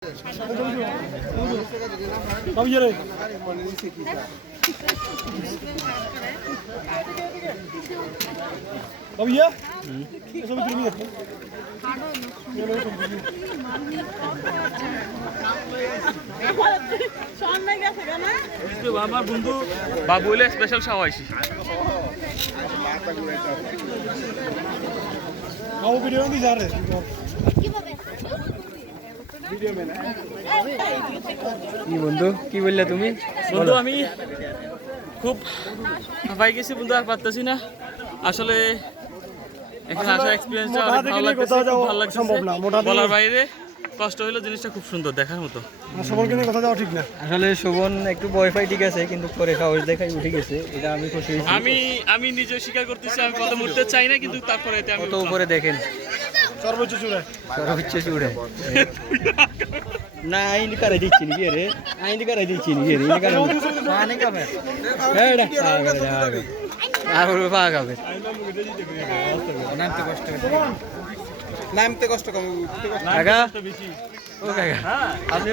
আমার বন্ধু বাবু হইলে স্পেশাল খাওয়াইছি। কি বন্ধু কি বললে তুমি? বন্ধু আমি খুব ভাই গেছি বন্ধু, আর পারতেছি না আসলে। এখানে আসার এক্সপিরিয়েন্স ভালো লাগছে, বলার বাইরে। কষ্ট হইলো, জিনিসটা খুব সুন্দর দেখার মতো। কথা যাওয়া ঠিক না আসলে। শোভন একটু ভয় পাই ঠিক আছে, কিন্তু পরে সাহস দেখাই উঠে গেছে, এটা আমি খুশি। আমি নিজে স্বীকার করতেছি আমি কত উঠতে চাই না, কিন্তু তারপরে কত উপরে দেখেন, সর্বোচ্চ চূড়ে না। আইন কারে দিচ্ছি নি রে, আইন কারে দিচ্ছি নি রে, পানি খাবে আর পা খাবে। নামতে কষ্ট কম কাকা, ও কাকা আপনি